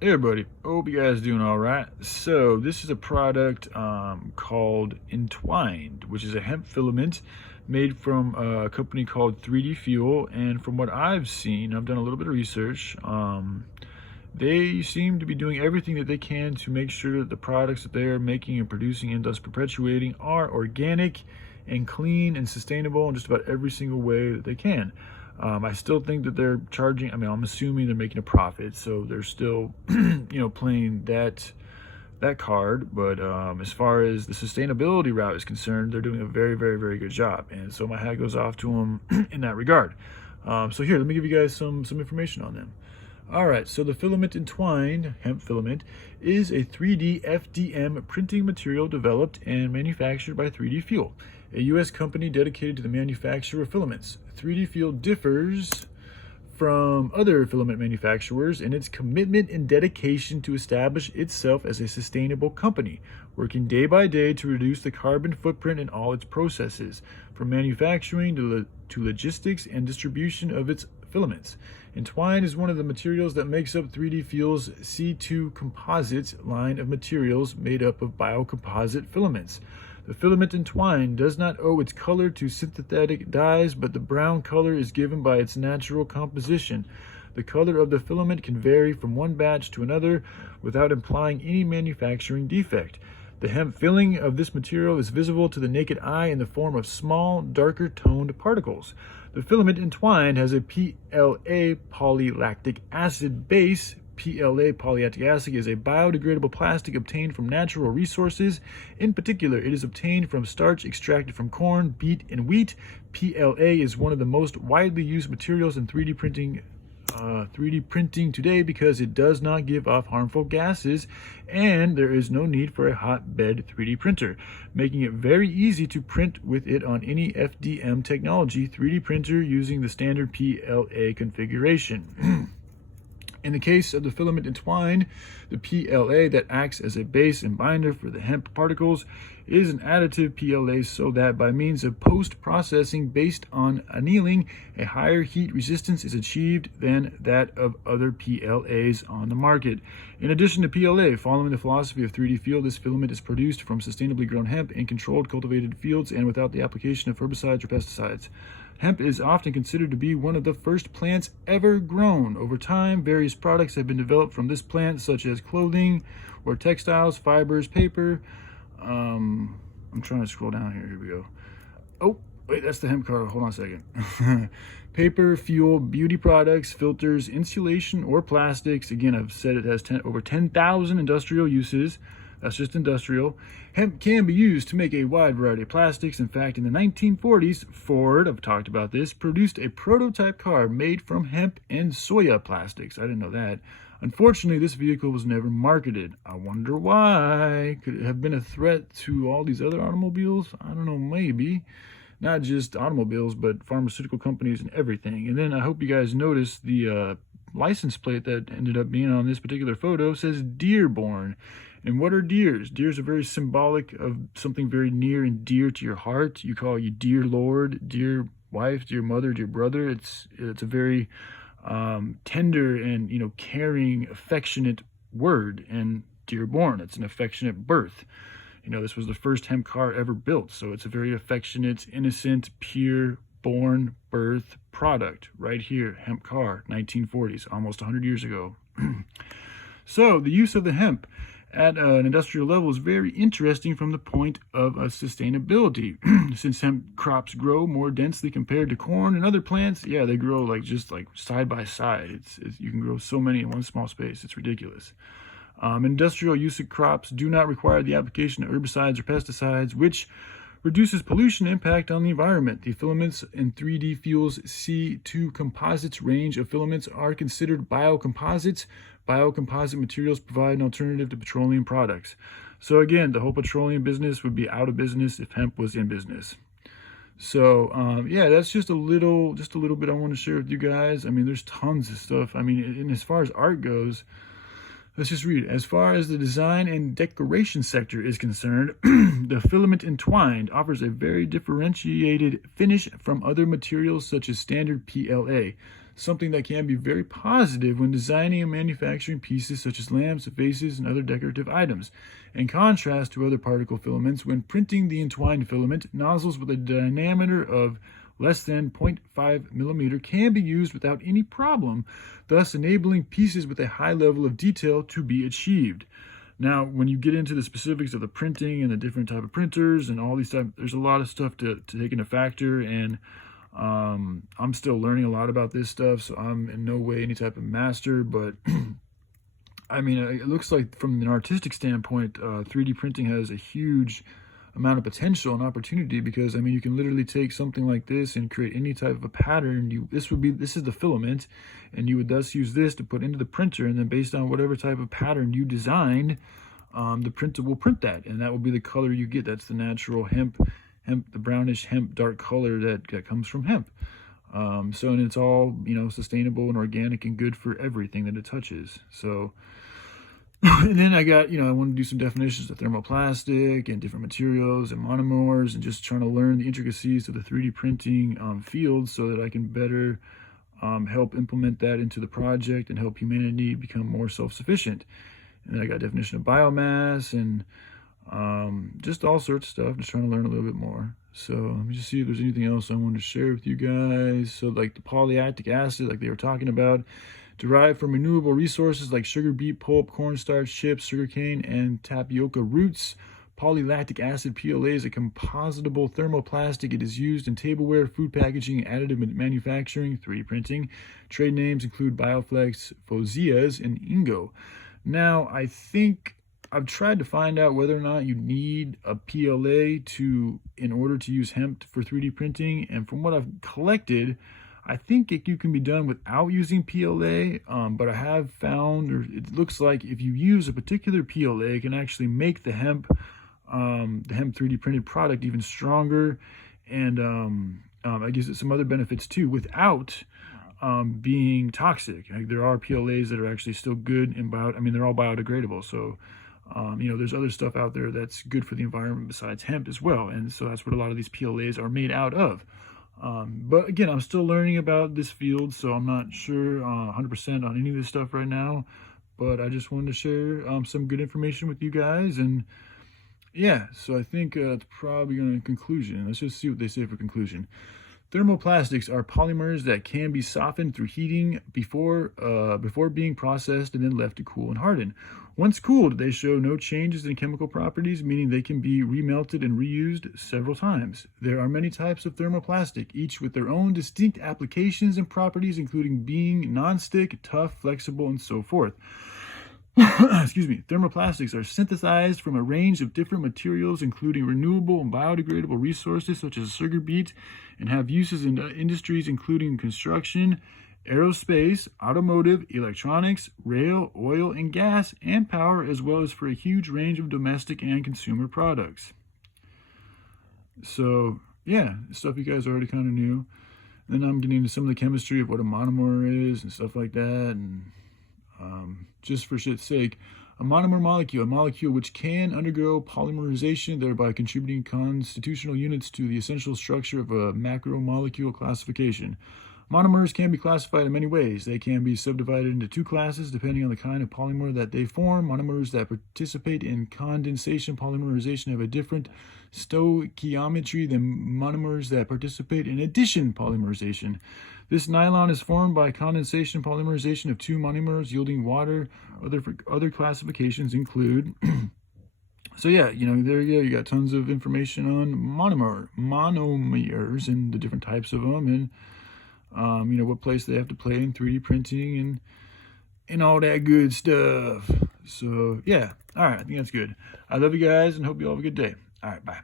Hey everybody, hope you guys doing all right. So this is a product called Entwined, which is a hemp filament made from a company called 3D Fuel. And from what I've seen, I've done a little bit of research. They seem to be doing everything that they can to make sure that the products that they are making and producing and thus perpetuating are organic and clean and sustainable in just about every single way that they can. I still think that they're charging. I mean, I'm assuming they're making a profit, so they're still, playing that card. But as far as the sustainability route is concerned, they're doing a very, very, very good job. And so my hat goes off to them in that regard. So here, let me give you guys some information on them. All right, so the filament Entwined hemp filament is a 3D FDM printing material developed and manufactured by 3D Fuel, a U.S. company dedicated to the manufacture of filaments. 3D Fuel differs from other filament manufacturers in its commitment and dedication to establish itself as a sustainable company, working day by day to reduce the carbon footprint in all its processes, from manufacturing to logistics and distribution of its filaments. Entwine is one of the materials that makes up 3D Fuel's C2 Composites line of materials made up of biocomposite filaments. The filament Entwine does not owe its color to synthetic dyes, but the brown color is given by its natural composition. The color of the filament can vary from one batch to another without implying any manufacturing defect. The hemp filling of this material is visible to the naked eye in the form of small, darker toned particles. The filament Entwine has a PLA polylactic acid base. PLA polylactic acid is a biodegradable plastic obtained from natural resources. In particular, it is obtained from starch extracted from corn, beet, and wheat. PLA is one of the most widely used materials in 3D printing today because it does not give off harmful gases, and there is no need for a hotbed 3D printer, making it very easy to print with it on any FDM technology 3D printer using the standard PLA configuration. In the case of the filament Entwined, the PLA that acts as a base and binder for the hemp particles is an additive PLA, so that by means of post-processing based on annealing, a higher heat resistance is achieved than that of other PLAs on the market. In addition to PLA, following the philosophy of 3D Fuel, this filament is produced from sustainably grown hemp in controlled cultivated fields and without the application of herbicides or pesticides. Hemp is often considered to be one of the first plants ever grown. Over time, various products have been developed from this plant, such as clothing or textiles, fibers, paper. I'm trying to scroll down here. Here we go. Oh, wait, that's the hemp card. Hold on a second. Paper, fuel, beauty products, filters, insulation, or plastics. Again, I've said it has over 10,000 industrial uses. That's just industrial. Hemp can be used to make a wide variety of plastics. In fact, in the 1940s, Ford, I've talked about this, produced a prototype car made from hemp and soya plastics. I didn't know that. Unfortunately, this vehicle was never marketed. I wonder why. Could it have been a threat to all these other automobiles? I don't know, maybe. Not just automobiles, but pharmaceutical companies and everything. And then I hope you guys noticed the license plate that ended up being on this particular photo says Dearborn. And what are deers? Deers are very symbolic of something very near and dear to your heart. You call you dear Lord, dear wife, dear mother, dear brother. It's a very tender and caring, affectionate word. And Dearborn, it's an affectionate birth. This was the first hemp car ever built, so it's a very affectionate, innocent, pure born birth product right here. Hemp car, 1940s, almost 100 years ago. So the use of the hemp at an industrial level is very interesting from the point of sustainability. Since hemp crops grow more densely compared to corn and other plants, yeah, they grow just side by side. You can grow so many in one small space. It's ridiculous. Industrial use of crops do not require the application of herbicides or pesticides, which reduces pollution impact on the environment. The filaments in 3D Fuel's C2 Composites range of filaments are considered biocomposites. Biocomposite materials provide an alternative to petroleum products. So again, the whole petroleum business would be out of business if hemp was in business. So yeah, that's just a little bit I want to share with you guys. I mean, there's tons of stuff. I mean, and as far as art goes, let's just read. As far as the design and decoration sector is concerned, the filament Entwined offers a very differentiated finish from other materials such as standard PLA. something that can be very positive when designing and manufacturing pieces such as lamps, vases, and other decorative items. In contrast to other particle filaments, when printing the entwined filament, nozzles with a diameter of less than 0.5 millimeter can be used without any problem, thus enabling pieces with a high level of detail to be achieved. Now, when you get into the specifics of the printing and the different type of printers and all these stuff, there's a lot of stuff to take into factor, and I'm still learning a lot about this stuff, so I'm in no way any type of master, but I mean, it looks like from an artistic standpoint, 3D printing has a huge amount of potential and opportunity, because I mean, you can literally take something like this and create any type of a pattern. This is the filament, and you would thus use this to put into the printer, and then based on whatever type of pattern you designed, the printer will print that, and that will be the color you get. That's the natural hemp, the brownish hemp dark color that comes from hemp. So, and it's all, sustainable and organic and good for everything that it touches. So, and then I got, I want to do some definitions of thermoplastic and different materials and monomers, and just trying to learn the intricacies of the 3D printing field so that I can better help implement that into the project and help humanity become more self-sufficient. And then I got definition of biomass and just all sorts of stuff, just trying to learn a little bit more. So let me just see if there's anything else I wanted to share with you guys. So like the polylactic acid, like they were talking about, derived from renewable resources like sugar beet pulp, cornstarch chips, sugarcane, and tapioca roots. Polylactic acid, PLA, is a compositable thermoplastic. It is used in tableware, food packaging, additive manufacturing, 3D printing. Trade names include Bioflex, Fauzias, and Ingo. Now, I think I've tried to find out whether or not you need a PLA in order to use hemp for 3D printing, and from what I've collected, I think you can be done without using PLA, but I have found, or it looks like if you use a particular PLA, it can actually make the hemp 3D printed product even stronger, and I guess it's some other benefits too, without being toxic. Like, there are PLAs that are actually still good and they're all biodegradable. So, there's other stuff out there that's good for the environment besides hemp as well, and so that's what a lot of these PLAs are made out of. But again, I'm still learning about this field, so I'm not sure 100% on any of this stuff right now, but I just wanted to share some good information with you guys. And yeah, so I think it's probably going to conclusion. Let's just see what they say for conclusion. Thermoplastics are polymers that can be softened through heating before being processed and then left to cool and harden. Once cooled, they show no changes in chemical properties, meaning they can be remelted and reused several times. There are many types of thermoplastic, each with their own distinct applications and properties, including being non-stick, tough, flexible, and so forth. Excuse me. Thermoplastics are synthesized from a range of different materials, including renewable and biodegradable resources such as sugar beet, and have uses in industries including construction, aerospace, automotive, electronics, rail, oil and gas, and power, as well as for a huge range of domestic and consumer products. So yeah, stuff you guys already kind of knew. Then I'm getting into some of the chemistry of what a monomer is and stuff like that, and just for shit's sake, a monomer molecule, a molecule which can undergo polymerization, thereby contributing constitutional units to the essential structure of a macromolecule classification. Monomers can be classified in many ways. They can be subdivided into two classes depending on the kind of polymer that they form. Monomers that participate in condensation polymerization have a different stoichiometry than monomers that participate in addition polymerization. This nylon is formed by condensation polymerization of two monomers yielding water. Other classifications include so yeah, there you go. You got tons of information on monomers and the different types of them, and what place they have to play in 3D printing and all that good stuff. So yeah, all right, I think that's good. I love you guys and hope you all have a good day. All right, bye.